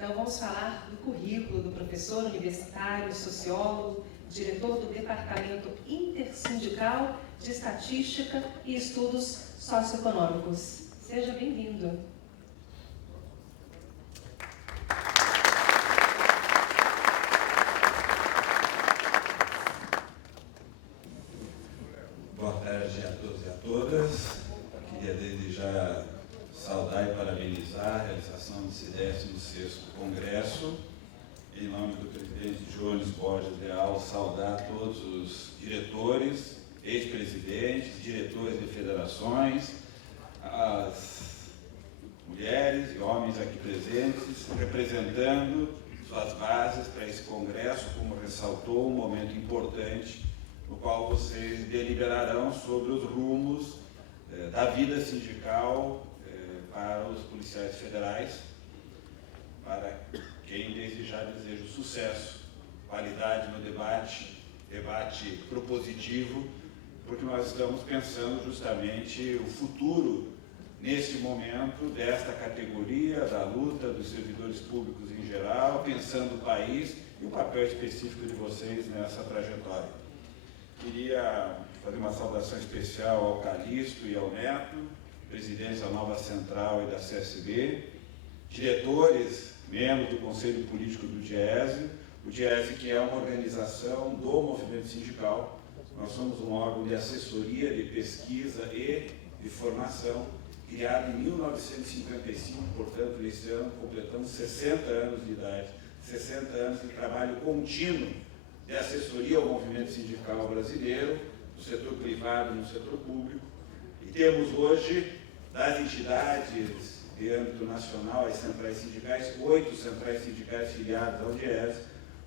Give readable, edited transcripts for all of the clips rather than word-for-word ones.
Então, vamos falar do currículo do professor universitário, sociólogo, diretor do Departamento Intersindical de Estatística e Estudos Socioeconômicos. Seja bem-vindo. Boa tarde a todos e a todas. Queria desde já saudar e parabenizar a realização desse 16º Congresso. Em nome do presidente Jones Borges Leal, saudar todos os diretores, ex-presidentes, diretores de federações, as mulheres e homens aqui presentes, representando suas bases para esse congresso, como ressaltou, um momento importante no qual vocês deliberarão sobre os rumos da vida sindical para os policiais federais, para quem desde já deseja sucesso, qualidade no debate propositivo, porque nós estamos pensando justamente o futuro, neste momento, desta categoria, da luta dos servidores públicos em geral, pensando o país e o papel específico de vocês nessa trajetória. Queria fazer uma saudação especial ao Calixto e ao Neto, presidentes da Nova Central e da CSB, diretores, membros do Conselho Político do DIESE, o DIESE que é uma organização do movimento sindical. Nós somos um órgão de assessoria, de pesquisa e de formação, criado em 1955, portanto, neste ano completamos 60 anos de idade, 60 anos de trabalho contínuo de assessoria ao movimento sindical brasileiro, no setor privado e no setor público. E temos hoje, das entidades de âmbito nacional, as centrais sindicais, 8 centrais sindicais filiadas ao DIESE.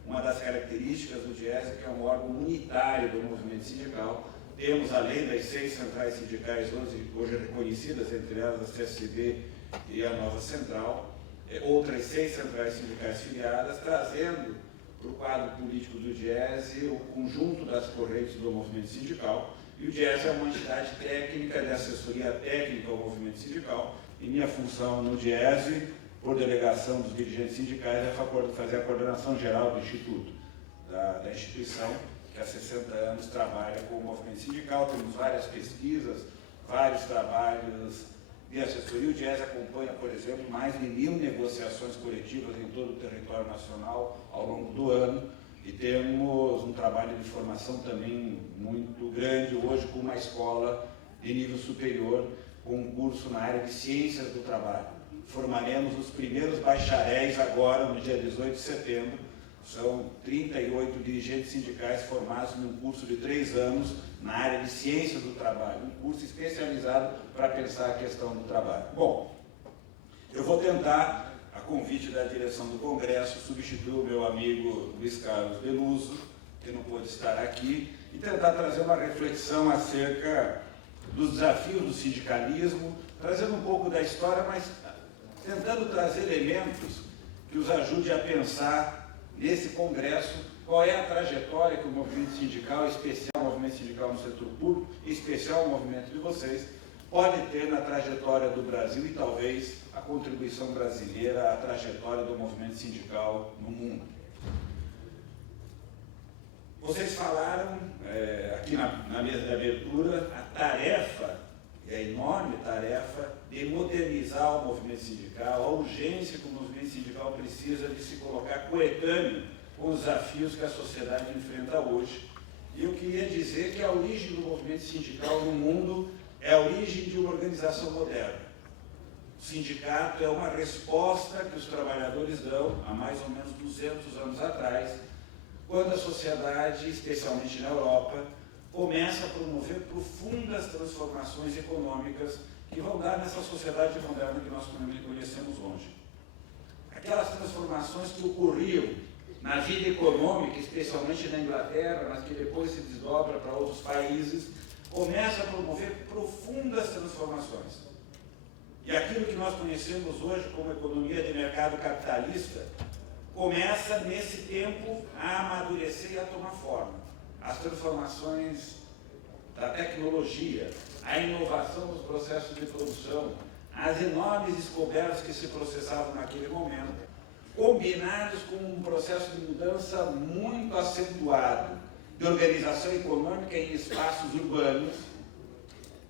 Uma das características do DIESE é que é um órgão unitário do movimento sindical. Temos, além das 6 centrais sindicais hoje reconhecidas, entre elas a CSB e a Nova Central, outras 6 centrais sindicais filiadas, trazendo para o quadro político do DIESE o conjunto das correntes do movimento sindical. E o DIESE é uma entidade técnica de assessoria técnica ao movimento sindical, e minha função no DIESE, por delegação dos dirigentes sindicais, é fazer a coordenação geral do Instituto, da instituição que há 60 anos trabalha com o movimento sindical. Temos várias pesquisas, vários trabalhos de assessoria. O DIESE acompanha, por exemplo, mais de 1000 negociações coletivas em todo o território nacional ao longo do ano, e temos um trabalho de formação também muito grande hoje com uma escola de nível superior, com um curso na área de ciências do trabalho. Formaremos os primeiros bacharéis agora, no dia 18 de setembro. São 38 dirigentes sindicais formados num curso de 3 anos na área de ciências do trabalho, um curso especializado para pensar a questão do trabalho. Bom, eu vou tentar, a convite da direção do Congresso, substituir o meu amigo Luiz Carlos Beluso, que não pôde estar aqui, e tentar trazer uma reflexão acerca dos desafios do sindicalismo, trazendo um pouco da história, mas tentando trazer elementos que os ajude a pensar nesse Congresso qual é a trajetória que o movimento sindical, em especial o movimento sindical no setor público, em especial o movimento de vocês, pode ter na trajetória do Brasil e talvez a contribuição brasileira à trajetória do movimento sindical no mundo. Vocês falaram aqui na mesa de abertura a tarefa, a enorme tarefa de modernizar o movimento sindical, a urgência que o movimento sindical precisa de se colocar coetâneo com os desafios que a sociedade enfrenta hoje. E eu queria dizer que a origem do movimento sindical no mundo é a origem de uma organização moderna. O sindicato é uma resposta que os trabalhadores dão há mais ou menos 200 anos atrás, quando a sociedade, especialmente na Europa, começa a promover profundas transformações econômicas que vão dar nessa sociedade moderna que nós conhecemos hoje. Aquelas transformações que ocorriam na vida econômica, especialmente na Inglaterra, mas que depois se desdobra para outros países, começa a promover profundas transformações. E aquilo que nós conhecemos hoje como economia de mercado capitalista começa, nesse tempo, a amadurecer e a tomar forma. As transformações da tecnologia, a inovação dos processos de produção, as enormes descobertas que se processavam naquele momento, com combinados com um processo de mudança muito acentuado de organização econômica em espaços urbanos,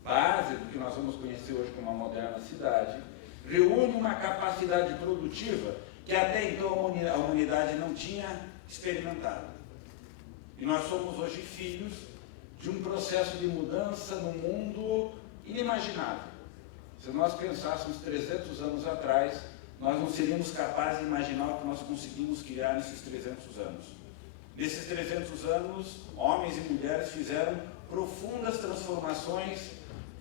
base do que nós vamos conhecer hoje como a moderna cidade, reúne uma capacidade produtiva que até então a humanidade não tinha experimentado. E nós somos hoje filhos de um processo de mudança no mundo inimaginável. Se nós pensássemos 300 anos atrás, nós não seríamos capazes de imaginar o que nós conseguimos criar nesses 300 anos. Nesses 300 anos, homens e mulheres fizeram profundas transformações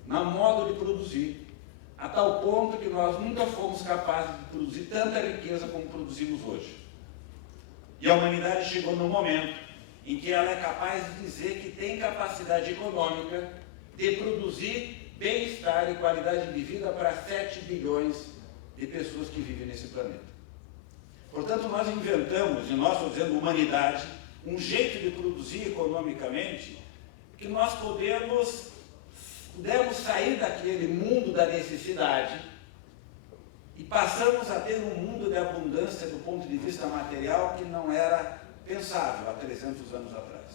no modo de produzir, a tal ponto que nós nunca fomos capazes de produzir tanta riqueza como produzimos hoje. E a humanidade chegou no momento em que ela é capaz de dizer que tem capacidade econômica de produzir bem-estar e qualidade de vida para 7 bilhões de pessoas que vivem nesse planeta. Portanto, nós inventamos, e nós, estou dizendo humanidade, um jeito de produzir economicamente que nós pudemos sair daquele mundo da necessidade e passamos a ter um mundo de abundância do ponto de vista material que não era pensável há 300 anos atrás.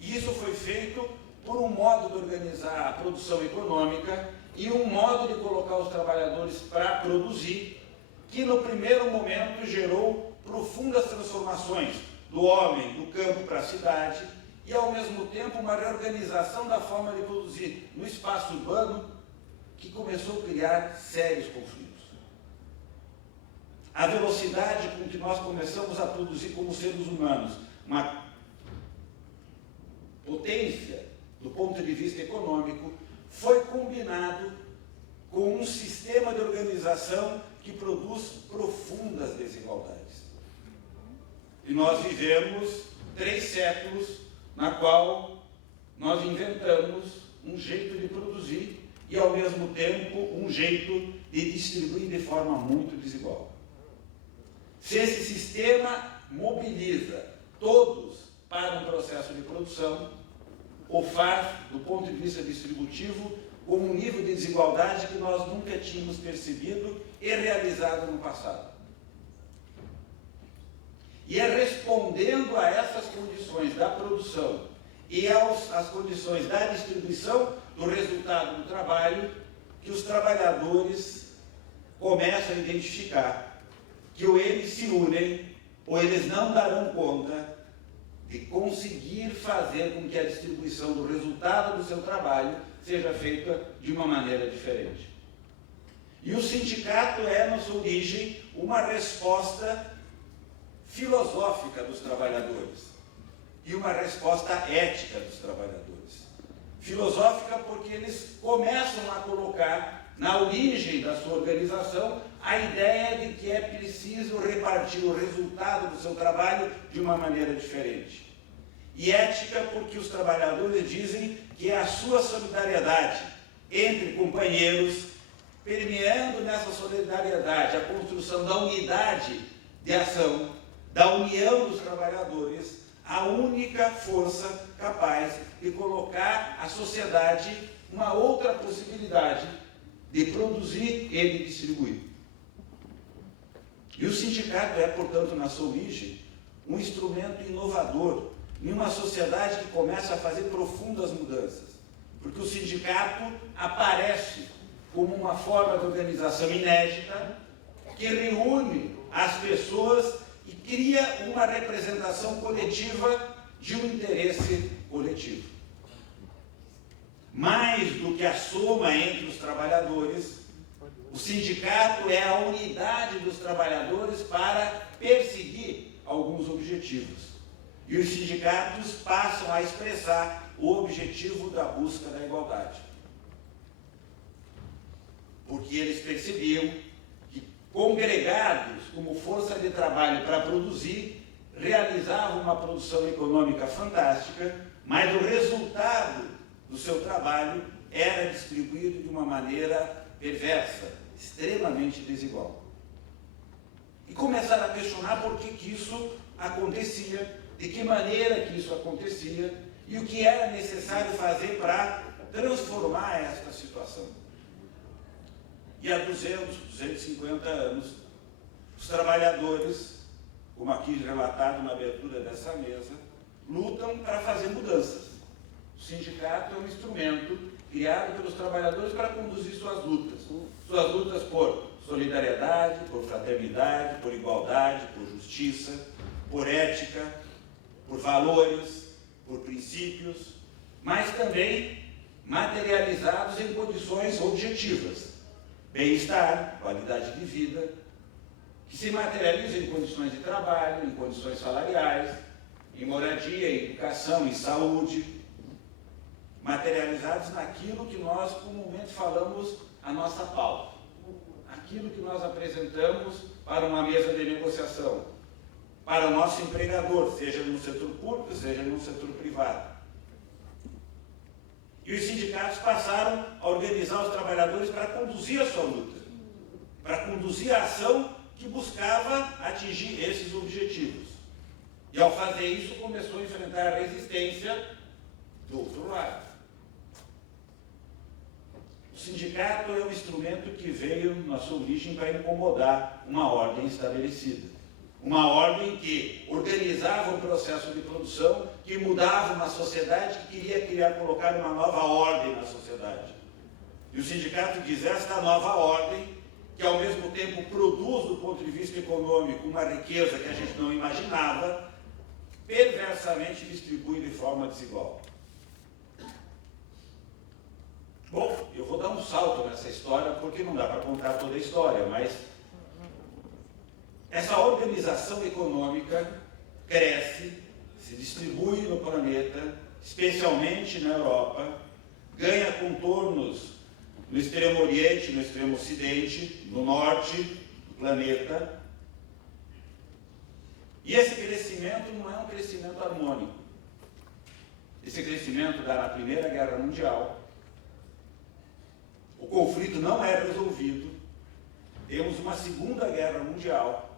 E isso foi feito por um modo de organizar a produção econômica e um modo de colocar os trabalhadores para produzir, que no primeiro momento gerou profundas transformações do homem do campo para a cidade e, ao mesmo tempo, uma reorganização da forma de produzir no espaço urbano que começou a criar sérios conflitos. A velocidade com que nós começamos a produzir como seres humanos, uma potência do ponto de vista econômico, foi combinado com um sistema de organização que produz profundas desigualdades. E nós vivemos 3 séculos na qual nós inventamos um jeito de produzir e, ao mesmo tempo, um jeito de distribuir de forma muito desigual. Se esse sistema mobiliza todos para um processo de produção, ou faz, do ponto de vista distributivo, com um nível de desigualdade que nós nunca tínhamos percebido e realizado no passado. E é respondendo a essas condições da produção e às condições da distribuição do resultado do trabalho que os trabalhadores começam a identificar que ou eles se unem ou eles não darão conta de conseguir fazer com que a distribuição do resultado do seu trabalho seja feita de uma maneira diferente. E o sindicato é, na sua origem, uma resposta filosófica dos trabalhadores e uma resposta ética dos trabalhadores. Filosófica porque eles começam a colocar na origem da sua organização a ideia de que é preciso repartir o resultado do seu trabalho de uma maneira diferente. E ética porque os trabalhadores dizem que é a sua solidariedade entre companheiros, permeando nessa solidariedade a construção da unidade de ação, da união dos trabalhadores, a única força capaz de colocar à sociedade uma outra possibilidade de produzir e de distribuir. E o sindicato é, portanto, na sua origem, um instrumento inovador em uma sociedade que começa a fazer profundas mudanças. Porque o sindicato aparece como uma forma de organização inédita que reúne as pessoas e cria uma representação coletiva de um interesse coletivo. Mais do que a soma entre os trabalhadores, o sindicato é a unidade dos trabalhadores para perseguir alguns objetivos. E os sindicatos passam a expressar o objetivo da busca da igualdade. Porque eles percebiam que, congregados como força de trabalho para produzir, realizavam uma produção econômica fantástica, mas o resultado do seu trabalho era distribuído de uma maneira perversa, extremamente desigual. E começaram a questionar por que isso acontecia, de que maneira que isso acontecia e o que era necessário fazer para transformar esta situação. E há 200, 250 anos, os trabalhadores, como aqui relatado na abertura dessa mesa, lutam para fazer mudanças. O sindicato é um instrumento criado pelos trabalhadores para conduzir suas lutas por solidariedade, por fraternidade, por igualdade, por justiça, por ética, por valores, por princípios, mas também materializados em condições objetivas. Bem-estar, qualidade de vida, que se materializa em condições de trabalho, em condições salariais, em moradia, em educação, em saúde, materializados naquilo que nós comumente falamos a nossa pauta, aquilo que nós apresentamos para uma mesa de negociação, para o nosso empregador, seja no setor público, seja no setor privado. E os sindicatos passaram a organizar os trabalhadores para conduzir a sua luta, para conduzir a ação que buscava atingir esses objetivos. E ao fazer isso, começou a enfrentar a resistência do outro lado. O sindicato é um instrumento que veio, na sua origem, para incomodar uma ordem estabelecida. Uma ordem que organizava o processo de produção, que mudava uma sociedade, que queria colocar uma nova ordem na sociedade. E o sindicato diz, esta nova ordem, que ao mesmo tempo produz, do ponto de vista econômico, uma riqueza que a gente não imaginava, perversamente distribui de forma desigual. Bom, eu vou dar um salto nessa história, porque não dá para contar toda a história, mas essa organização econômica cresce, se distribui no planeta, especialmente na Europa, ganha contornos no extremo oriente, no extremo ocidente, no norte do planeta. E esse crescimento não é um crescimento harmônico. Esse crescimento dá na Primeira Guerra Mundial. O conflito não é resolvido. Temos uma Segunda Guerra Mundial.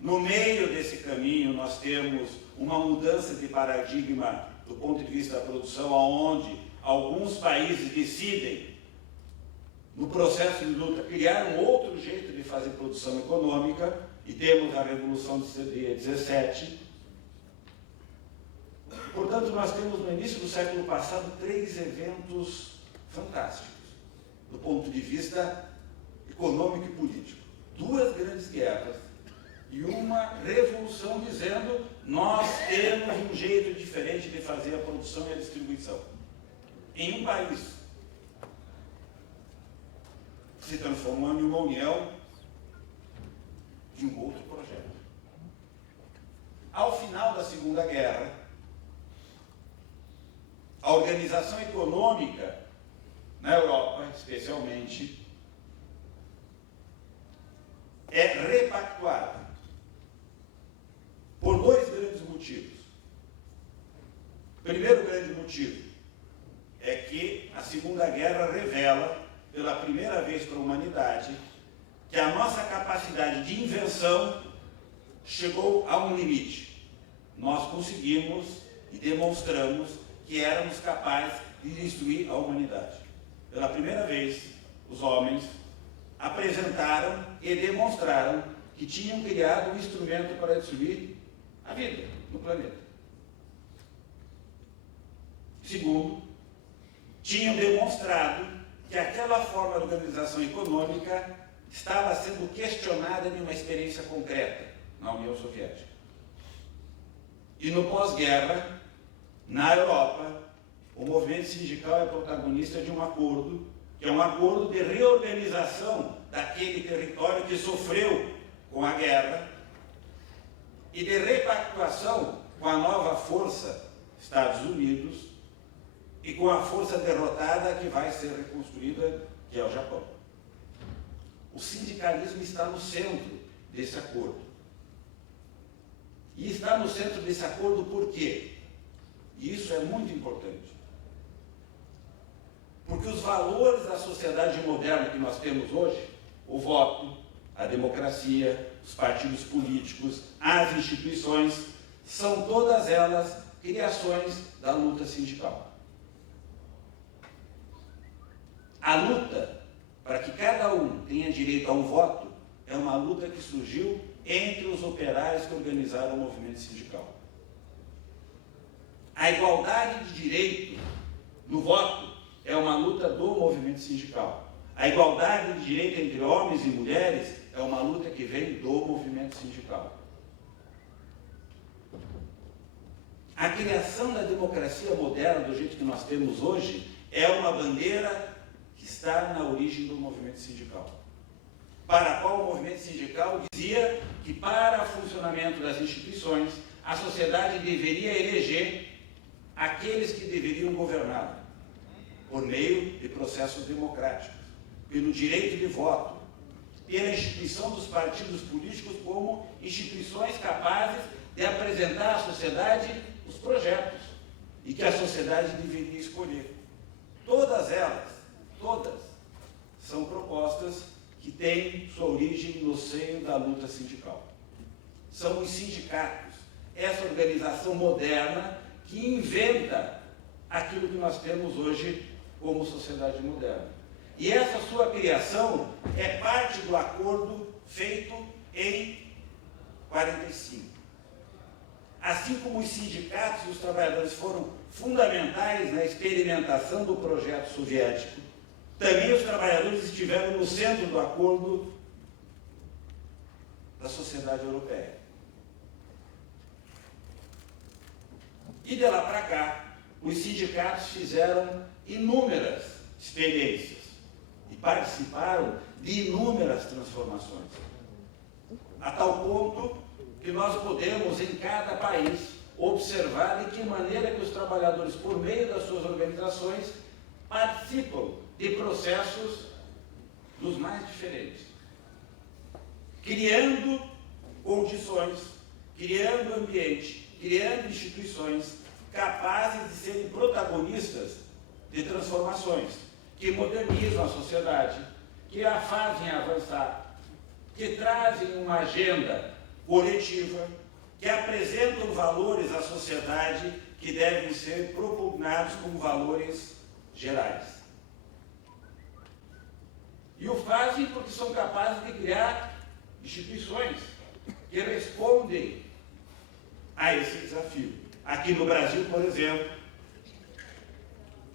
No meio desse caminho, nós temos uma mudança de paradigma do ponto de vista da produção, onde alguns países decidem, no processo de luta, criar um outro jeito de fazer produção econômica, e temos a Revolução de 17. Portanto, nós temos no início do século passado 3 eventos fantásticos, do ponto de vista econômico e político. 2 grandes guerras e uma revolução dizendo nós temos um jeito diferente de fazer a produção e a distribuição. Em um país se transformou em uma união de um outro projeto. Ao final da Segunda Guerra, a organização econômica na Europa, especialmente, é repactuada por 2 grandes motivos. O primeiro grande motivo é que a Segunda Guerra revela, pela primeira vez para a humanidade, que a nossa capacidade de invenção chegou a um limite. Nós conseguimos e demonstramos que éramos capazes de destruir a humanidade. Pela primeira vez, os homens apresentaram e demonstraram que tinham criado um instrumento para destruir a vida no planeta. Segundo, tinham demonstrado que aquela forma de organização econômica estava sendo questionada em uma experiência concreta na União Soviética. E no pós-guerra, na Europa, o movimento sindical é protagonista de um acordo, que é um acordo de reorganização daquele território que sofreu com a guerra e de repactuação com a nova força Estados Unidos e com a força derrotada que vai ser reconstruída, que é o Japão. O sindicalismo está no centro desse acordo. E está no centro desse acordo por quê? E isso é muito importante. Porque os valores da sociedade moderna que nós temos hoje, o voto, a democracia, os partidos políticos, as instituições, são todas elas criações da luta sindical. A luta para que cada um tenha direito a um voto, é uma luta que surgiu entre os operários que organizaram o movimento sindical. A igualdade de direito no voto é uma luta do movimento sindical. A igualdade de direito entre homens e mulheres é uma luta que vem do movimento sindical. A criação da democracia moderna, do jeito que nós temos hoje, é uma bandeira que está na origem do movimento sindical, para a qual o movimento sindical dizia que, para o funcionamento das instituições, a sociedade deveria eleger aqueles que deveriam governá-la, por meio de processos democráticos, pelo direito de voto, pela instituição dos partidos políticos como instituições capazes de apresentar à sociedade os projetos e que a sociedade deveria escolher. Todas elas, todas, são propostas que têm sua origem no seio da luta sindical. São os sindicatos, essa organização moderna que inventa aquilo que nós temos hoje como sociedade moderna. E essa sua criação é parte do acordo feito em 45. Assim como os sindicatos e os trabalhadores foram fundamentais na experimentação do projeto soviético, também os trabalhadores estiveram no centro do acordo da sociedade europeia. E de lá para cá, os sindicatos fizeram inúmeras experiências e participaram de inúmeras transformações, a tal ponto que nós podemos, em cada país, observar de que maneira que os trabalhadores, por meio das suas organizações, participam de processos dos mais diferentes, criando condições, criando ambiente, criando instituições capazes de serem protagonistas de transformações que modernizam a sociedade, que a fazem avançar, que trazem uma agenda coletiva, que apresentam valores à sociedade que devem ser propugnados como valores gerais. E o fazem porque são capazes de criar instituições que respondem a esse desafio. Aqui no Brasil, por exemplo,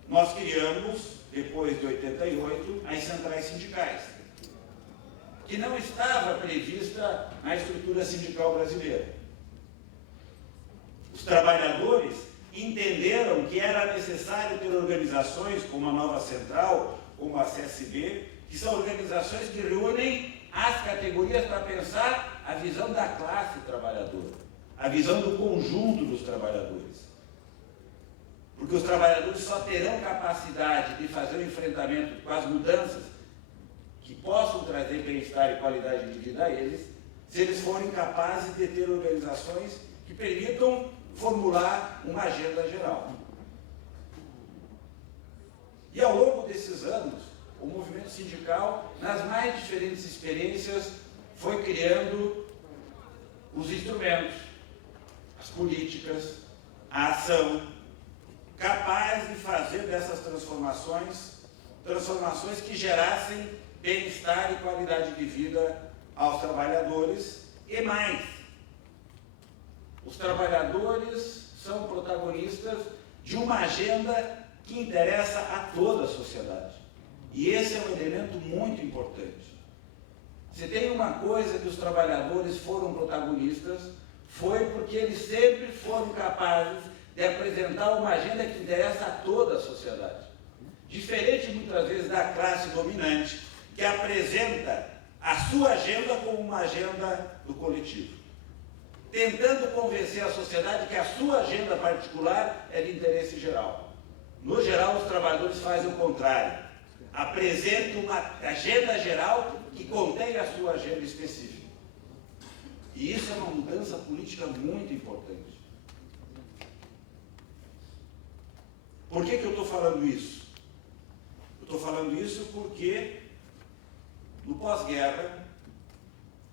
nós criamos, depois de 88, as centrais sindicais, que não estava prevista na estrutura sindical brasileira. Os trabalhadores entenderam que era necessário ter organizações como a Nova Central, como a CSB, que são organizações que reúnem as categorias para pensar a visão da classe trabalhadora, a visão do conjunto dos trabalhadores. Porque os trabalhadores só terão capacidade de fazer o enfrentamento com as mudanças que possam trazer bem-estar e qualidade de vida a eles, se eles forem capazes de ter organizações que permitam formular uma agenda geral. E ao longo desses anos, o movimento sindical, nas mais diferentes experiências, foi criando os instrumentos, as políticas, a ação, capaz de fazer dessas transformações que gerassem bem-estar e qualidade de vida aos trabalhadores e mais. Os trabalhadores são protagonistas de uma agenda que interessa a toda a sociedade. E esse é um elemento muito importante. Se tem uma coisa que os trabalhadores foram protagonistas, foi porque eles sempre foram capazes de apresentar uma agenda que interessa a toda a sociedade. Diferente, muitas vezes, da classe dominante, que apresenta a sua agenda como uma agenda do coletivo, tentando convencer a sociedade que a sua agenda particular é de interesse geral. No geral, os trabalhadores fazem o contrário. Apresentam uma agenda geral que contém a sua agenda específica. E isso é uma mudança política muito importante. Por que eu estou falando isso? Eu estou falando isso porque, no pós-guerra,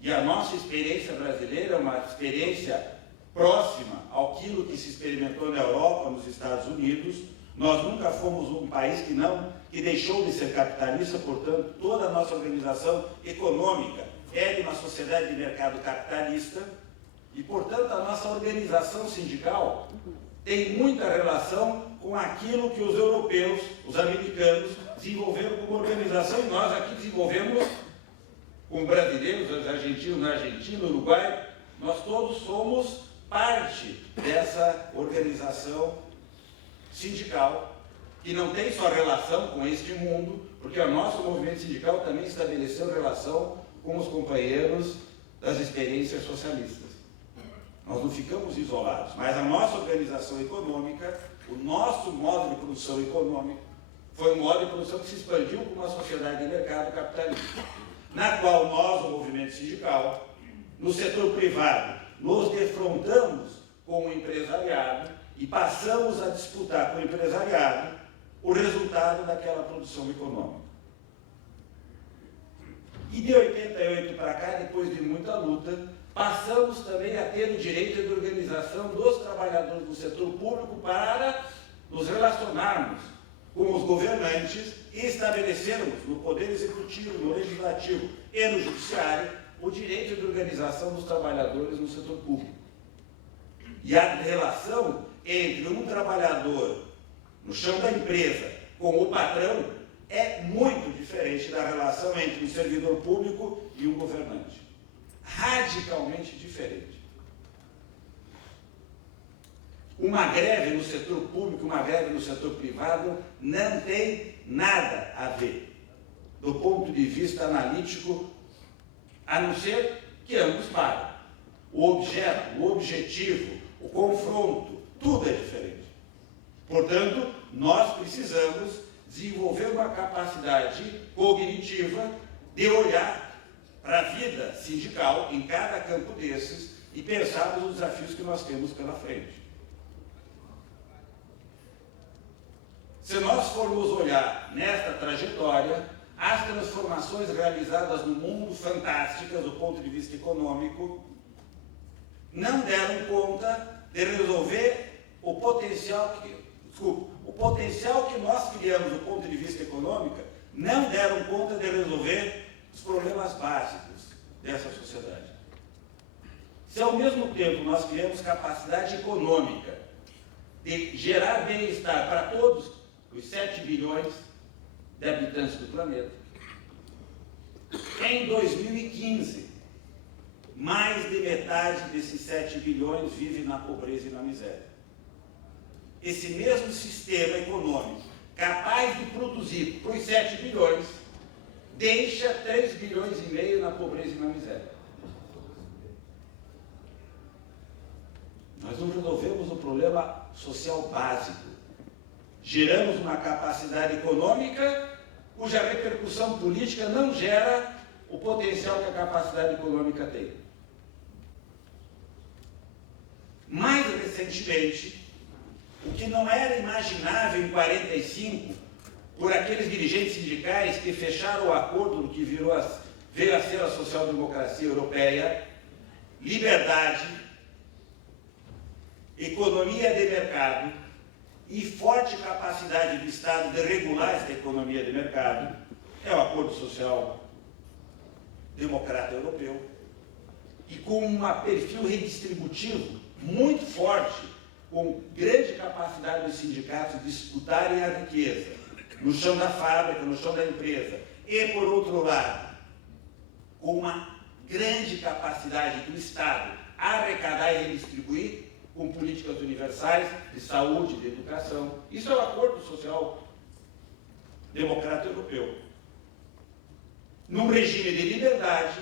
e a nossa experiência brasileira é uma experiência próxima àquilo que se experimentou na Europa, nos Estados Unidos, Nós nunca fomos um país que deixou de ser capitalista, portanto, toda a nossa organização econômica é de uma sociedade de mercado capitalista e, portanto, a nossa organização sindical tem muita relação com aquilo que os europeus, os americanos, desenvolveram como organização e nós aqui desenvolvemos com brasileiros, os argentinos na Argentina, no Uruguai. Nós todos somos parte dessa organização sindical, que não tem só relação com este mundo, porque o nosso movimento sindical também estabeleceu relação com os companheiros das experiências socialistas. Nós não ficamos isolados, mas a nossa organização econômica, o nosso modo de produção econômica, foi um modo de produção que se expandiu para uma sociedade de mercado capitalista, na qual nós, o movimento sindical, no setor privado, nos defrontamos com o empresariado e passamos a disputar com o empresariado o resultado daquela produção econômica. E de 88 para cá, depois de muita luta, passamos também a ter o direito de organização dos trabalhadores do setor público para nos relacionarmos com os governantes e estabelecermos no Poder Executivo, no Legislativo e no Judiciário o direito de organização dos trabalhadores no setor público. E a relação entre um trabalhador no chão da empresa com o patrão é muito diferente da relação entre um servidor público e um governante. Radicalmente diferente. Uma greve no setor público, uma greve no setor privado não tem nada a ver, do ponto de vista analítico, a não ser que ambos paguem. O objeto, o objetivo, o confronto, tudo é diferente. Portanto, nós precisamos desenvolver uma capacidade cognitiva de olhar para a vida sindical em cada campo desses e pensar nos desafios que nós temos pela frente. Se nós formos olhar nesta trajetória, as transformações realizadas no mundo fantásticas do ponto de vista econômico não deram conta de resolver o potencial que nós criamos do ponto de vista econômico, não deram conta de resolver os problemas básicos dessa sociedade. Se ao mesmo tempo nós criamos capacidade econômica de gerar bem-estar para todos os 7 bilhões de habitantes do planeta, em 2015, mais de metade desses 7 bilhões vive na pobreza e na miséria. Esse mesmo sistema econômico, capaz de produzir para os 7 bilhões, deixa 3 bilhões e meio na pobreza e na miséria. Nós não resolvemos o problema social básico. Geramos uma capacidade econômica cuja repercussão política não gera o potencial que a capacidade econômica tem. Mais recentemente, o que não era imaginável em 1945, por aqueles dirigentes sindicais que fecharam o acordo do que veio a ser a social-democracia europeia, liberdade, economia de mercado e forte capacidade do Estado de regular esta economia de mercado, é o Acordo Social Democrata Europeu, e com um perfil redistributivo muito forte, com grande capacidade dos sindicatos de disputarem a riqueza no chão da fábrica, no chão da empresa, e, por outro lado, com uma grande capacidade do Estado a arrecadar e redistribuir com políticas universais de saúde, de educação. Isso é o Acordo Social Democrata Europeu. Num regime de liberdade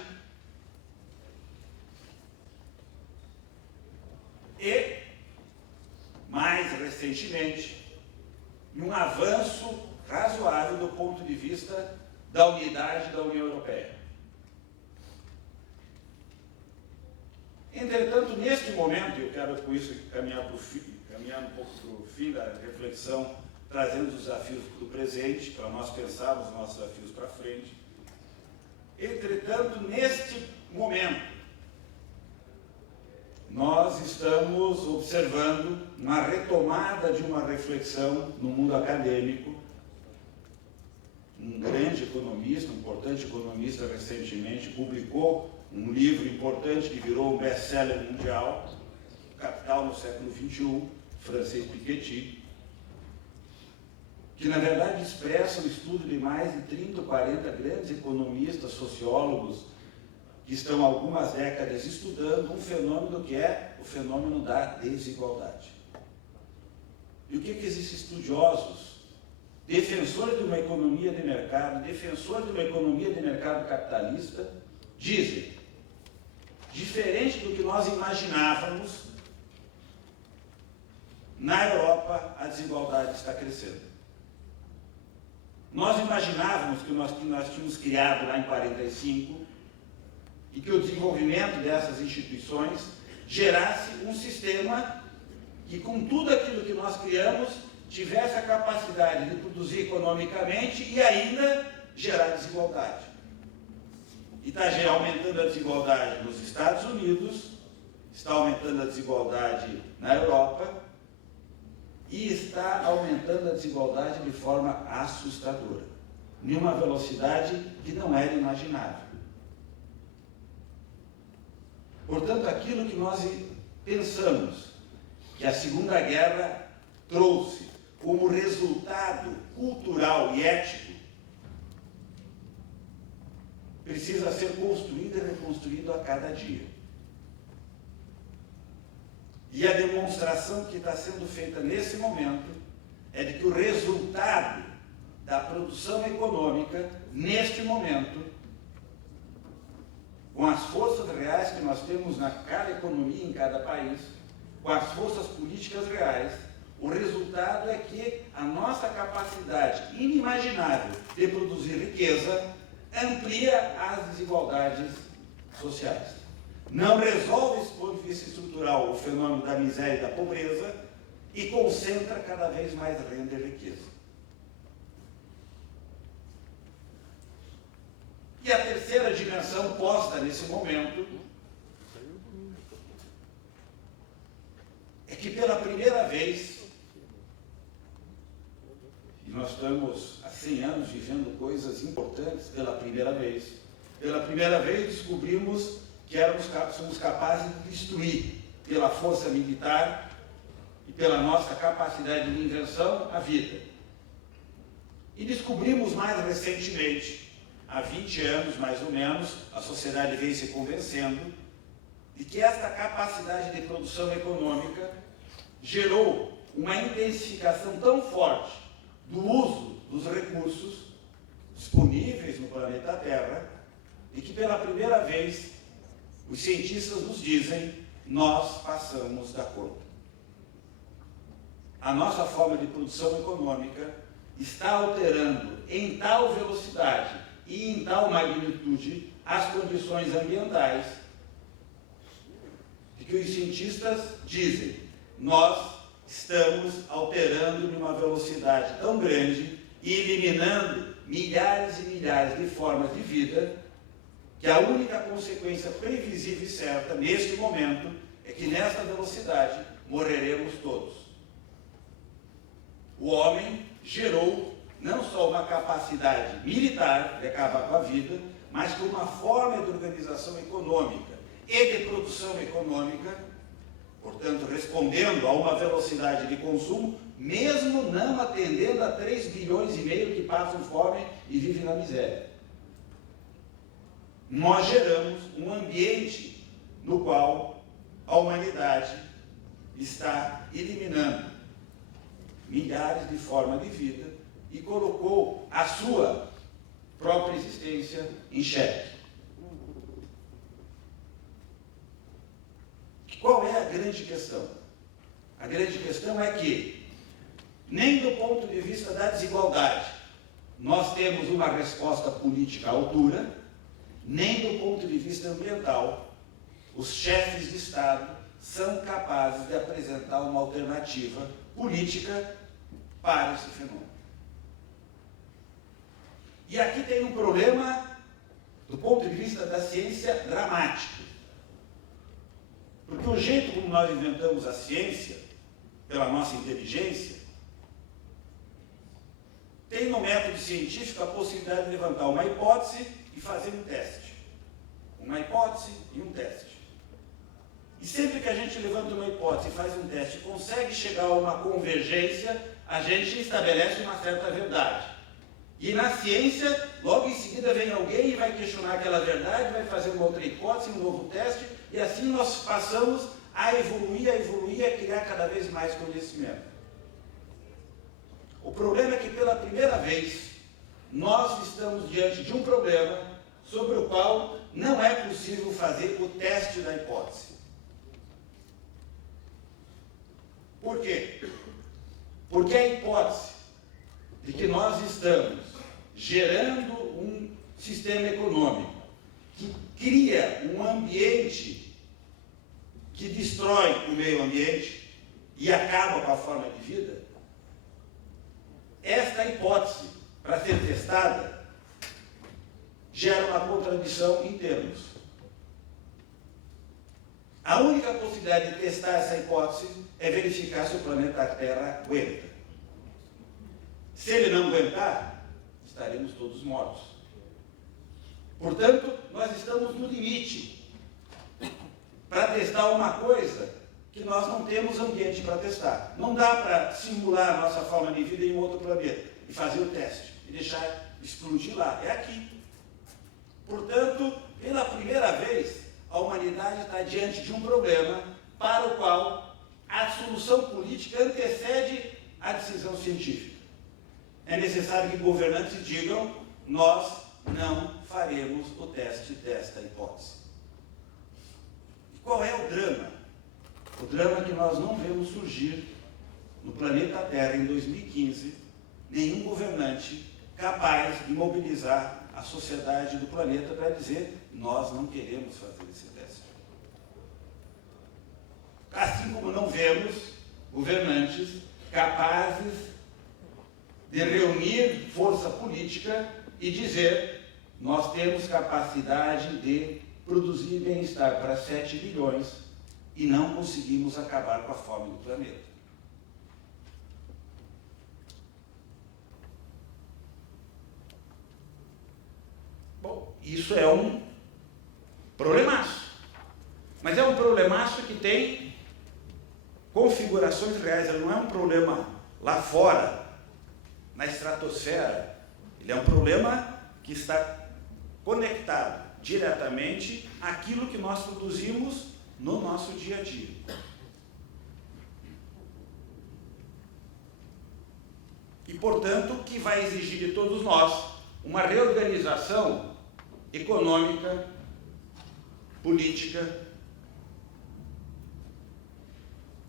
e, mais recentemente, num avanço razoável do ponto de vista da unidade da União Europeia. Entretanto, neste momento, eu quero com isso caminhar um pouco para o fim da reflexão, trazendo os desafios do presente, para nós pensarmos os nossos desafios para frente. Entretanto, neste momento, nós estamos estamos observando uma retomada de uma reflexão no mundo acadêmico. Um grande economista, um importante economista, recentemente publicou um livro importante que virou um best-seller mundial, Capital no século XXI, francês Piketty, que na verdade expressa o estudo de mais de 30 ou 40 grandes economistas, sociólogos, que estão há algumas décadas estudando um fenômeno que é o fenômeno da desigualdade. E o que esses estudiosos, defensores de uma economia de mercado, defensores de uma economia de mercado capitalista, dizem? Diferente do que nós imaginávamos, na Europa a desigualdade está crescendo. Nós imaginávamos que nós tínhamos criado lá em 1945 e que o desenvolvimento dessas instituições gerasse um sistema que, com tudo aquilo que nós criamos, tivesse a capacidade de produzir economicamente e ainda gerar desigualdade. E está aumentando a desigualdade nos Estados Unidos, está aumentando a desigualdade na Europa e está aumentando a desigualdade de forma assustadora, em uma velocidade que não era imaginável. Portanto, aquilo que nós pensamos que a Segunda Guerra trouxe como resultado cultural e ético, precisa ser construído e reconstruído a cada dia. E a demonstração que está sendo feita nesse momento é de que o resultado da produção econômica, neste momento, com as forças reais que nós temos na cada economia em cada país, com as forças políticas reais, o resultado é que a nossa capacidade inimaginável de produzir riqueza amplia as desigualdades sociais. Não resolve, desse ponto de vista estrutural, o fenômeno da miséria e da pobreza e concentra cada vez mais renda e riqueza. E a terceira dimensão posta nesse momento é que pela primeira vez, e nós estamos há 100 anos vivendo coisas importantes pela primeira vez descobrimos que somos capazes de destruir pela força militar e pela nossa capacidade de invenção a vida. E descobrimos mais recentemente, há 20 anos mais ou menos, a sociedade veio se convencendo de que esta capacidade de produção econômica gerou uma intensificação tão forte do uso dos recursos disponíveis no planeta Terra e que pela primeira vez os cientistas nos dizem, nós passamos da conta. A nossa forma de produção econômica está alterando em tal velocidade e em tal magnitude as condições ambientais de que os cientistas dizem, nós estamos alterando em uma velocidade tão grande e eliminando milhares e milhares de formas de vida que a única consequência previsível e certa, neste momento, é que nesta velocidade morreremos todos. O homem gerou não só uma capacidade militar de acabar com a vida, mas com uma forma de organização econômica e de produção econômica, portanto, respondendo a uma velocidade de consumo, mesmo não atendendo a 3,5 bilhões que passam fome e vivem na miséria. Nós geramos um ambiente no qual a humanidade está eliminando milhares de formas de vida e colocou a sua própria existência em xeque. Qual é a grande questão? A grande questão é que, nem do ponto de vista da desigualdade, nós temos uma resposta política à altura, nem do ponto de vista ambiental, os chefes de Estado são capazes de apresentar uma alternativa política para esse fenômeno. E aqui tem um problema, do ponto de vista da ciência, dramático. Porque o jeito como nós inventamos a ciência, pela nossa inteligência, tem no método científico a possibilidade de levantar uma hipótese e fazer um teste. Uma hipótese e um teste. E sempre que a gente levanta uma hipótese e faz um teste e consegue chegar a uma convergência, a gente estabelece uma certa verdade. E na ciência, logo em seguida vem alguém e vai questionar aquela verdade, vai fazer uma outra hipótese, um novo teste, e assim nós passamos a evoluir, a criar cada vez mais conhecimento. O problema é que pela primeira vez, nós estamos diante de um problema sobre o qual não é possível fazer o teste da hipótese. Por quê? Porque a hipótese de que nós estamos gerando um sistema econômico que cria um ambiente que destrói o meio ambiente e acaba com a forma de vida, esta hipótese, para ser testada, gera uma contradição em termos. A única possibilidade de testar essa hipótese é verificar se o planeta Terra aguenta. Se ele não aguentar, estaremos todos mortos. Portanto, nós estamos no limite para testar uma coisa que nós não temos ambiente para testar. Não dá para simular a nossa forma de vida em outro planeta e fazer o teste e deixar explodir lá. É aqui. Portanto, pela primeira vez, a humanidade está diante de um problema para o qual a solução política antecede a decisão científica. É necessário que governantes digam: nós não faremos o teste desta hipótese. E qual é o drama? O drama é que nós não vemos surgir no planeta Terra em 2015 nenhum governante capaz de mobilizar a sociedade do planeta para dizer: nós não queremos fazer esse teste. Assim como não vemos governantes capazes de reunir força política e dizer: nós temos capacidade de produzir bem-estar para 7 bilhões e não conseguimos acabar com a fome do planeta. Bom, isso é um problemaço. Mas é um problemaço que tem configurações reais. Ele não é um problema lá fora, na estratosfera. Ele é um problema que está conectado diretamente àquilo que nós produzimos no nosso dia a dia. E, portanto, que vai exigir de todos nós uma reorganização econômica, política,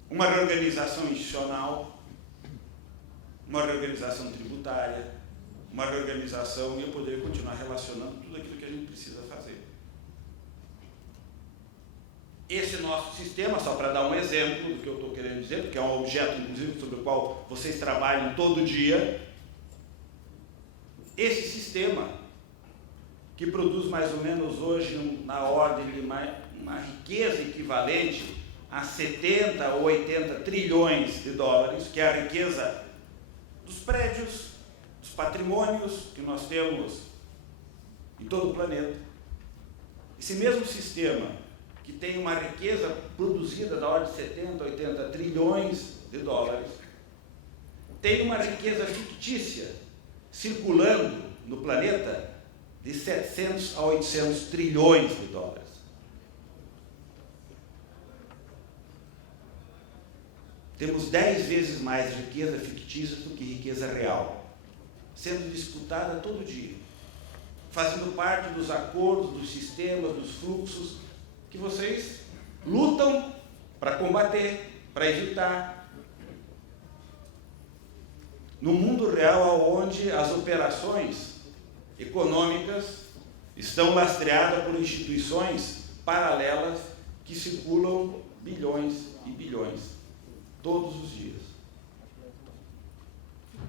uma reorganização institucional, uma reorganização tributária, uma reorganização, e eu poderia continuar relacionando tudo aquilo que a gente precisa fazer. Esse nosso sistema, só para dar um exemplo do que eu estou querendo dizer, porque é um objeto, inclusive, sobre o qual vocês trabalham todo dia, esse sistema, que produz mais ou menos hoje na ordem de uma riqueza equivalente a 70 ou 80 trilhões de dólares, que é a riqueza dos prédios, dos patrimônios que nós temos em todo o planeta. Esse mesmo sistema, que tem uma riqueza produzida da ordem de 70, 80 trilhões de dólares, tem uma riqueza fictícia circulando no planeta de 700 a 800 trilhões de dólares. Temos 10 vezes mais riqueza fictícia do que riqueza real, sendo disputada todo dia, fazendo parte dos acordos, dos sistemas, dos fluxos que vocês lutam para combater, para evitar. No mundo real, onde as operações econômicas estão lastreadas por instituições paralelas que circulam bilhões e bilhões todos os dias.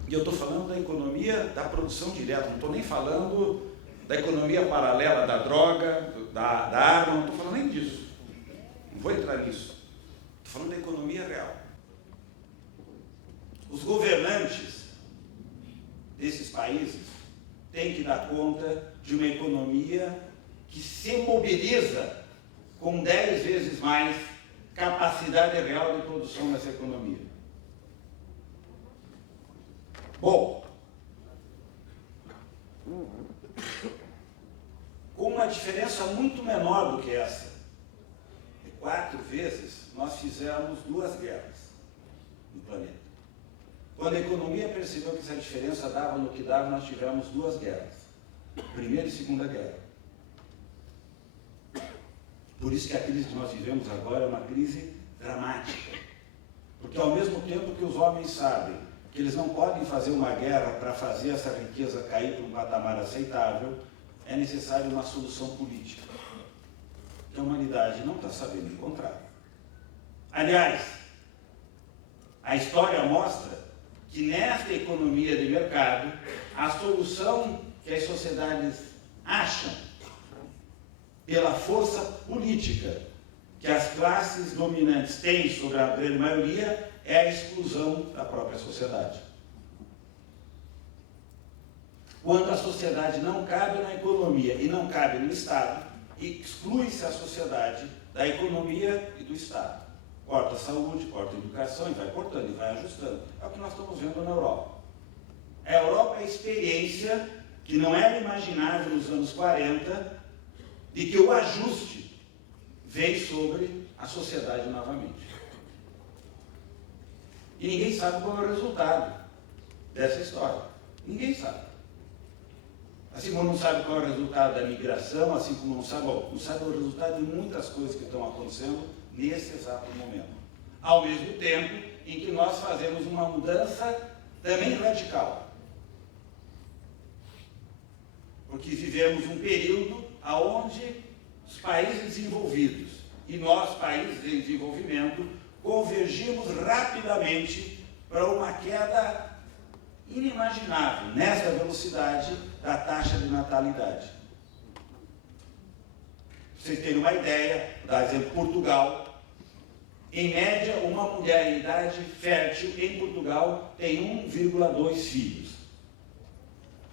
E eu estou falando da economia da produção direta, não estou nem falando da economia paralela da droga, da arma, não estou falando nem disso. Não vou entrar nisso. Estou falando da economia real. Os governantes desses países têm que dar conta de uma economia que se mobiliza com 10 vezes mais capacidade real de produção nessa economia. Bom, com uma diferença muito menor do que essa, de 4 vezes, nós fizemos 2 guerras no planeta. Quando a economia percebeu que essa diferença dava no que dava, nós tivemos 2 guerras. Primeira e Segunda Guerra. Por isso que a crise que nós vivemos agora é uma crise dramática. Porque ao mesmo tempo que os homens sabem que eles não podem fazer uma guerra para fazer essa riqueza cair para um patamar aceitável, é necessária uma solução política, que a humanidade não está sabendo encontrar. Aliás, a história mostra que nesta economia de mercado, a solução que as sociedades acham pela força política que as classes dominantes têm sobre a grande maioria é a exclusão da própria sociedade. Quando a sociedade não cabe na economia e não cabe no Estado, exclui-se a sociedade da economia e do Estado. Corta a saúde, corta a educação, e vai cortando, e vai ajustando. É o que nós estamos vendo na Europa. A Europa é a experiência que não era imaginável nos anos 40, de que o ajuste veio sobre a sociedade novamente. E ninguém sabe qual é o resultado dessa história. Ninguém sabe. Assim como não sabe qual é o resultado da migração, assim como não sabe o resultado de muitas coisas que estão acontecendo nesse exato momento. Ao mesmo tempo em que nós fazemos uma mudança também radical. Porque vivemos um período onde os países desenvolvidos e nós, países em desenvolvimento, convergimos rapidamente para uma queda inimaginável nessa velocidade da taxa de natalidade. Vocês terem uma ideia, por exemplo, Portugal, em média, uma mulher em idade fértil em Portugal tem 1,2 filhos.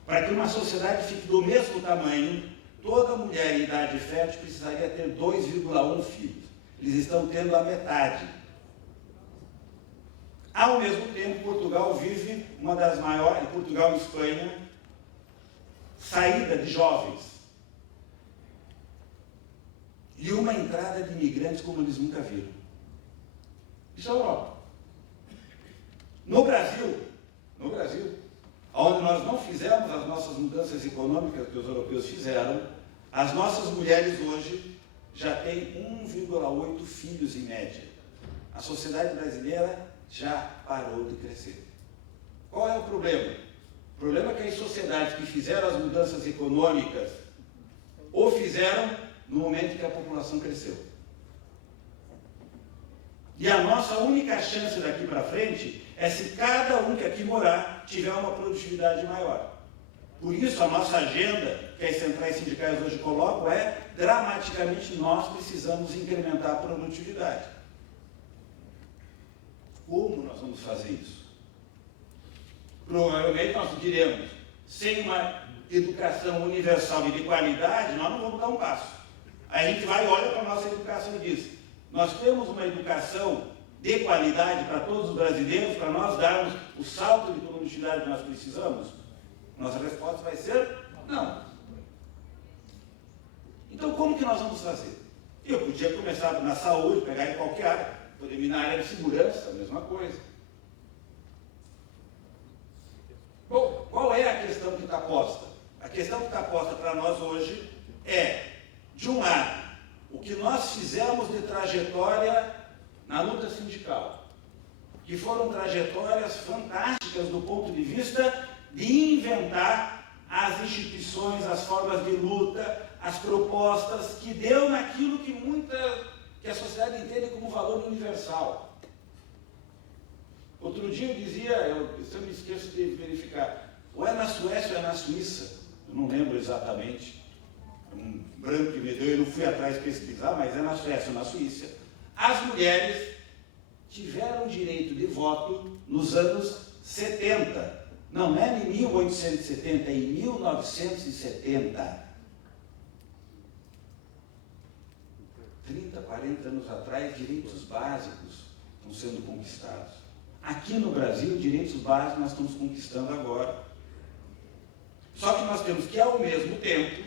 Para que uma sociedade fique do mesmo tamanho, toda mulher em idade fértil precisaria ter 2,1 filhos. Eles estão tendo a metade. Ao mesmo tempo, Portugal vive uma das maiores, Portugal e Espanha, saída de jovens. E uma entrada de imigrantes como eles nunca viram. Isso é a Europa. No Brasil, onde nós não fizemos as nossas mudanças econômicas que os europeus fizeram, as nossas mulheres hoje já têm 1,8 filhos em média. A sociedade brasileira já parou de crescer. Qual é o problema? O problema é que as sociedades que fizeram as mudanças econômicas ou fizeram no momento que a população cresceu. E a nossa única chance daqui para frente é se cada um que aqui morar tiver uma produtividade maior. Por isso, a nossa agenda, que as centrais sindicais hoje colocam, é dramaticamente nós precisamos incrementar a produtividade. Como nós vamos fazer isso? Provavelmente nós diremos, sem uma educação universal e de qualidade, nós não vamos dar um passo. Aí a gente vai e olha para a nossa educação e diz, nós temos uma educação de qualidade para todos os brasileiros, para nós darmos o salto de produtividade que nós precisamos? Nossa resposta vai ser não. Então, como que nós vamos fazer? Eu podia começar na saúde, pegar em qualquer área, poderia ir na área de segurança, a mesma coisa. Bom, qual é a questão que está posta? A questão que está posta para nós hoje é, de um lado, o que nós fizemos de trajetória na luta sindical, que foram trajetórias fantásticas do ponto de vista de inventar as instituições, as formas de luta, as propostas que deu naquilo que a sociedade entende como valor universal. Outro dia eu dizia, eu sempre esqueço de verificar, ou é na Suécia ou é na Suíça, eu não lembro exatamente, um branco que me deu, eu não fui atrás pesquisar, mas é na Suécia ou na Suíça, as mulheres tiveram direito de voto nos anos 70. Não é em 1870, é em 1970. 30, 40 anos atrás, direitos básicos estão sendo conquistados. Aqui no Brasil, direitos básicos nós estamos conquistando agora. Só que nós temos que, ao mesmo tempo,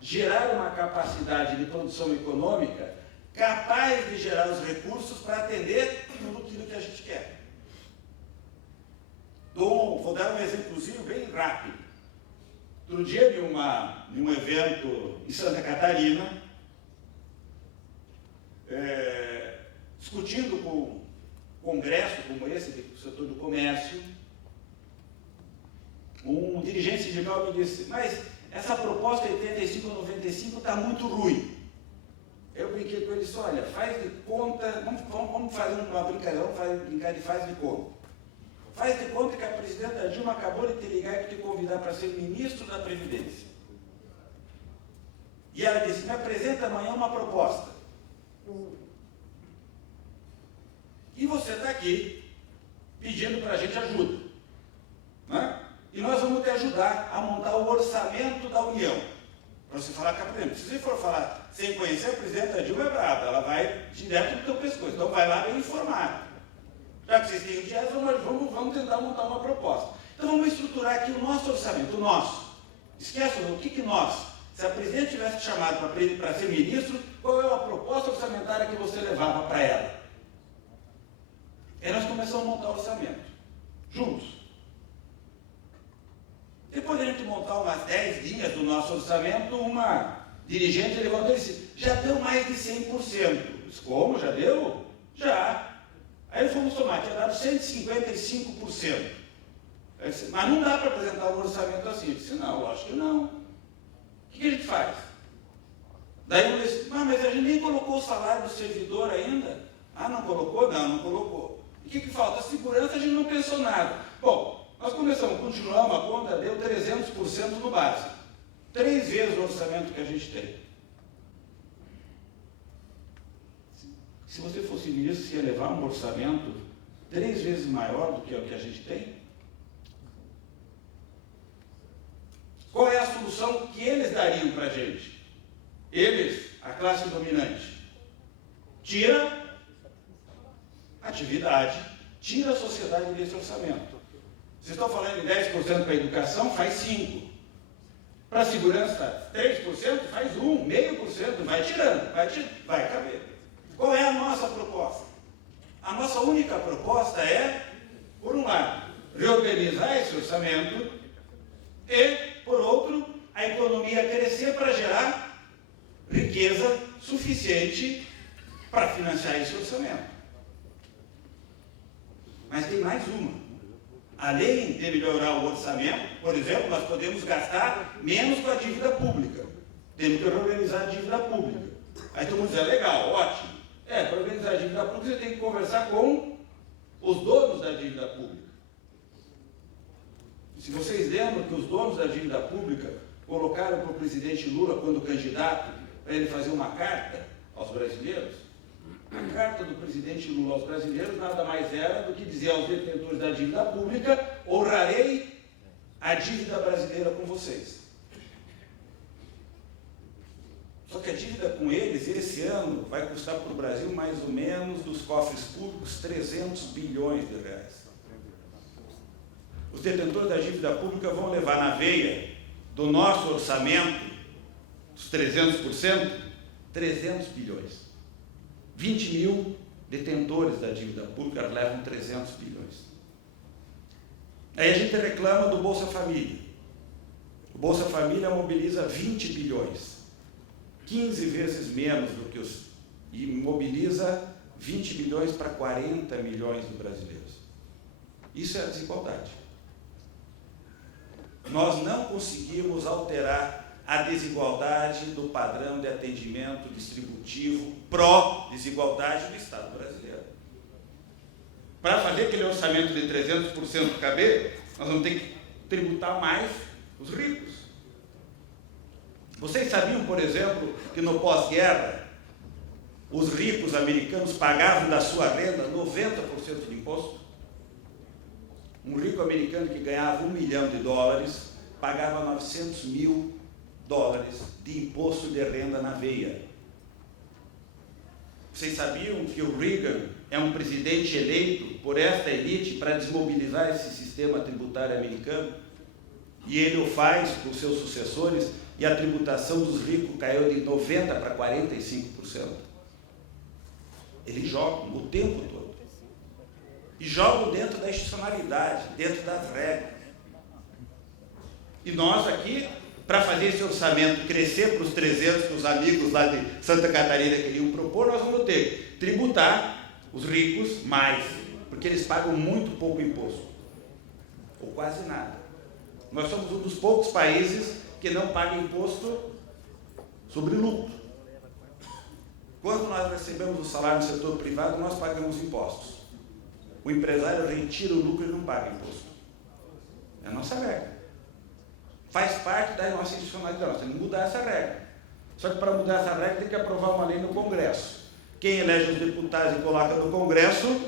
gerar uma capacidade de produção econômica capaz de gerar os recursos para atender tudo aquilo que a gente quer. Vou dar um exemplozinho bem rápido. Outro dia, de um evento em Santa Catarina, discutindo com um congresso como esse, do setor do comércio, um dirigente sindical me disse, mas essa proposta 85-95 está muito ruim. Eu brinquei com ele e disse, olha, faz de conta, vamos fazer uma brincadeira, vamos brincar de faz de conta. Faz de conta que a presidenta Dilma acabou de te ligar e te convidar para ser ministro da Previdência. E ela disse, me apresenta amanhã uma proposta. E você está aqui pedindo para a gente ajuda. Né? E nós vamos te ajudar a montar o orçamento da União. Para você falar com a presidenta. Se você for falar sem conhecer, a presidenta Dilma é brava, ela vai direto no teu pescoço. Então vai lá bem informado. Já que vocês têm o dinheiro, vamos tentar montar uma proposta. Então vamos estruturar aqui o nosso orçamento, o nosso. Esquece o que nós. Se a presidente tivesse te chamado para ser ministro, qual é a proposta orçamentária que você levava para ela? Aí nós começamos a montar o orçamento, juntos. Depois de a gente montar umas 10 linhas do nosso orçamento, uma dirigente levantou e disse, já deu mais de 100%. Eu disse, como? Já deu? Já. Aí fomos somar, tinha dado 155%. Eu disse, mas não dá para apresentar um orçamento assim. Eu disse, não, lógico que não. O que a gente faz? Daí eu disse, mas a gente nem colocou o salário do servidor ainda. Ah, não colocou? Não, não colocou. E o que falta? Segurança, a gente não pensou nada. Bom, nós continuamos a conta, deu 300% no básico. 3 vezes o orçamento que a gente tem. Se você fosse ministro, você ia levar um orçamento 3 vezes maior do que o que a gente tem? Qual é a solução que eles dariam para a gente? Eles, a classe dominante, tira atividade, tira a sociedade desse orçamento. Vocês estão falando em 10% para a educação, faz 5%. Para a segurança, 3%, faz 1%, 0,5%, vai tirando, vai caber. Qual é a nossa proposta? A nossa única proposta é, por um lado, reorganizar esse orçamento e, por outro, a economia crescer para gerar riqueza suficiente para financiar esse orçamento. Mas tem mais uma. Além de melhorar o orçamento, por exemplo, nós podemos gastar menos com a dívida pública. Temos que reorganizar a dívida pública. Aí todo mundo diz, legal, ótimo. Para organizar a dívida pública, você tem que conversar com os donos da dívida pública. Se vocês lembram que os donos da dívida pública colocaram para o presidente Lula, quando candidato, para ele fazer uma carta aos brasileiros, a carta do presidente Lula aos brasileiros nada mais era do que dizer aos detentores da dívida pública, honrarei a dívida brasileira com vocês. Só que a dívida com eles, esse ano, vai custar para o Brasil mais ou menos, dos cofres públicos, 300 bilhões de reais. Os detentores da dívida pública vão levar na veia do nosso orçamento, os 300%, 300 bilhões. 20 mil detentores da dívida pública levam 300 bilhões. Aí a gente reclama do Bolsa Família. O Bolsa Família mobiliza 20 bilhões. 15 vezes menos do que e mobiliza 20 bilhões para 40 milhões de brasileiros. Isso é a desigualdade. Nós não conseguimos alterar a desigualdade do padrão de atendimento distributivo pró-desigualdade do Estado brasileiro. Para fazer aquele orçamento de 300% caber, nós vamos ter que tributar mais os ricos. Vocês sabiam, por exemplo, que no pós-guerra, os ricos americanos pagavam da sua renda 90% de imposto? Um rico americano que ganhava $1 milhão pagava $900 mil de imposto de renda na veia. Vocês sabiam que o Reagan é um presidente eleito por esta elite para desmobilizar esse sistema tributário americano? E ele o faz com seus sucessores, e a tributação dos ricos caiu de 90% para 45%. Eles jogam o tempo todo. E jogam dentro da institucionalidade, dentro das regras. E nós aqui, para fazer esse orçamento crescer para os 300 que os amigos lá de Santa Catarina queriam propor, nós vamos ter que tributar os ricos mais, porque eles pagam muito pouco imposto, ou quase nada. Nós somos um dos poucos países que não paga imposto sobre lucro. Quando nós recebemos o salário no setor privado, nós pagamos impostos. O empresário retira o lucro e não paga imposto. É a nossa regra. Faz parte da nossa institucionalidade. Nós temos que mudar essa regra. Só que para mudar essa regra tem que aprovar uma lei no Congresso. Quem elege os deputados e coloca no Congresso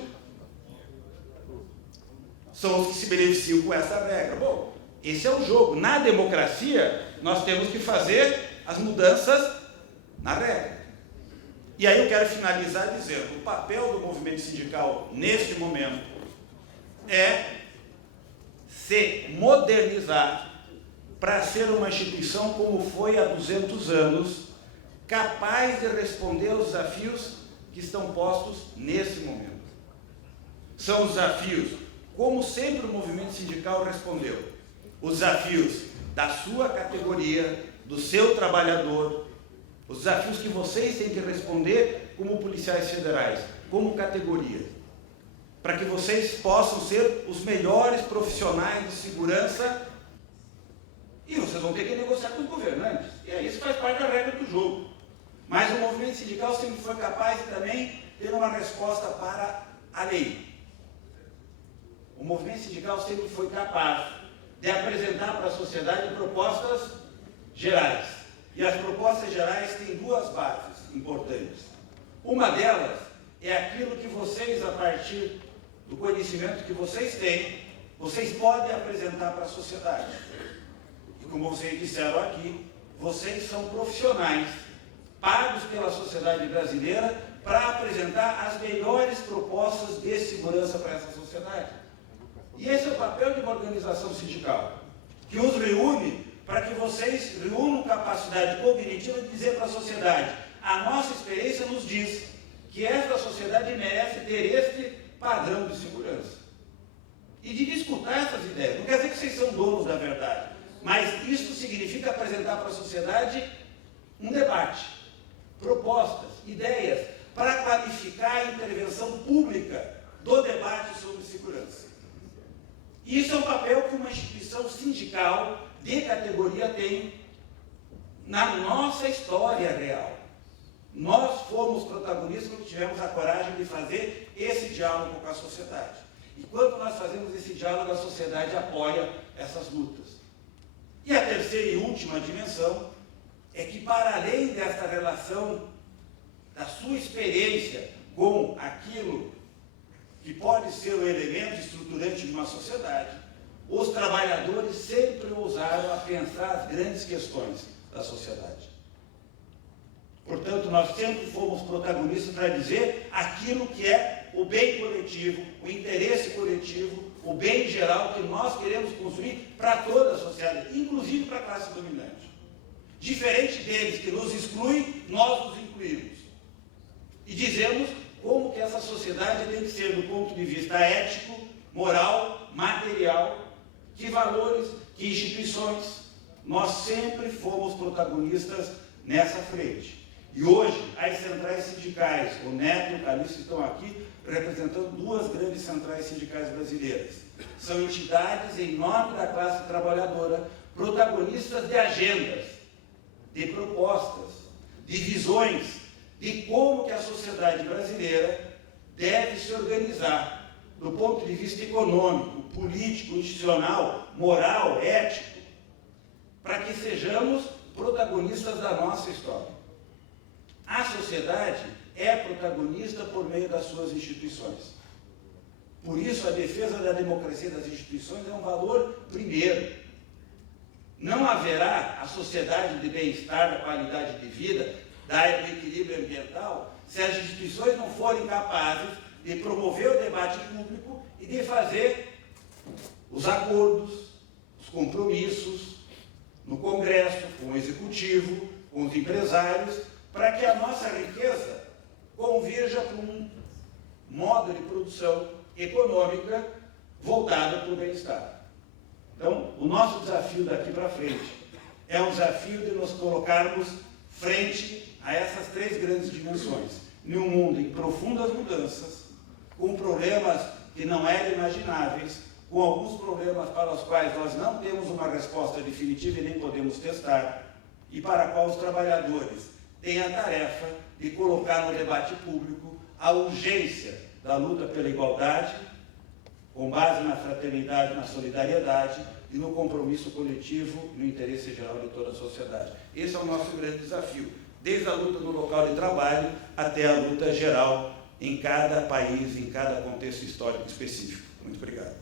são os que se beneficiam com essa regra. Bom, esse é o jogo. Na democracia, nós temos que fazer as mudanças na regra. E aí eu quero finalizar dizendo, o papel do movimento sindical neste momento é se modernizar para ser uma instituição como foi há 200 anos, capaz de responder aos desafios que estão postos nesse momento. São os desafios, como sempre o movimento sindical respondeu, os desafios da sua categoria, do seu trabalhador, os desafios que vocês têm que responder como policiais federais, como categoria, para que vocês possam ser os melhores profissionais de segurança, e vocês vão ter que negociar com os governantes, e aí isso faz parte da regra do jogo. Mas o movimento sindical sempre foi capaz de também ter uma resposta para a lei. O movimento sindical sempre foi capaz de apresentar para a sociedade propostas gerais. E as propostas gerais têm duas bases importantes. Uma delas é aquilo que vocês, a partir do conhecimento que vocês têm, vocês podem apresentar para a sociedade. E como vocês disseram aqui, vocês são profissionais pagos pela sociedade brasileira para apresentar as melhores propostas de segurança para essa sociedade. E esse é o papel de uma organização sindical, que os reúne para que vocês reúnam capacidade cognitiva de dizer para a sociedade, a nossa experiência nos diz que esta sociedade merece ter este padrão de segurança. E de disputar essas ideias. Não quer dizer que vocês são donos da verdade, mas isso significa apresentar para a sociedade um debate, propostas, ideias, para qualificar a intervenção pública do debate sobre segurança. Isso é um papel que uma instituição sindical de categoria tem na nossa história real. Nós fomos protagonistas quando tivemos a coragem de fazer esse diálogo com a sociedade. E quando nós fazemos esse diálogo, a sociedade apoia essas lutas. E a terceira e última dimensão é que, para além dessa relação da sua experiência com aquilo que pode ser o elemento estruturante de uma sociedade, os trabalhadores sempre ousaram a pensar as grandes questões da sociedade. Portanto, nós sempre fomos protagonistas para dizer aquilo que é o bem coletivo, o interesse coletivo, o bem geral que nós queremos construir para toda a sociedade, inclusive para a classe dominante. Diferente deles que nos excluem, nós nos incluímos. E dizemos como que essa sociedade tem que ser do ponto de vista ético, moral, material, que valores, que instituições. Nós sempre fomos protagonistas nessa frente. E hoje, as centrais sindicais, o Neto e o Calixto estão aqui representando duas grandes centrais sindicais brasileiras. São entidades em nome da classe trabalhadora, protagonistas de agendas, de propostas, de visões, de como que a sociedade brasileira deve se organizar do ponto de vista econômico, político, institucional, moral, ético, para que sejamos protagonistas da nossa história. A sociedade é protagonista por meio das suas instituições. Por isso, a defesa da democracia das instituições é um valor primeiro. Não haverá a sociedade de bem-estar, da qualidade de vida, do equilíbrio ambiental, se as instituições não forem capazes de promover o debate público e de fazer os acordos, os compromissos no Congresso, com o Executivo, com os empresários, para que a nossa riqueza converja para um modo de produção econômica voltado para o bem-estar. Então, o nosso desafio daqui para frente é um desafio de nos colocarmos frente a essas três grandes dimensões. Em um mundo em profundas mudanças, com problemas que não eram imagináveis, com alguns problemas para os quais nós não temos uma resposta definitiva e nem podemos testar, e para a qual os trabalhadores têm a tarefa de colocar no debate público a urgência da luta pela igualdade, com base na fraternidade, na solidariedade e no compromisso coletivo e no interesse geral de toda a sociedade. Esse é o nosso grande desafio, desde a luta no local de trabalho até a luta geral em cada país, em cada contexto histórico específico. Muito obrigado.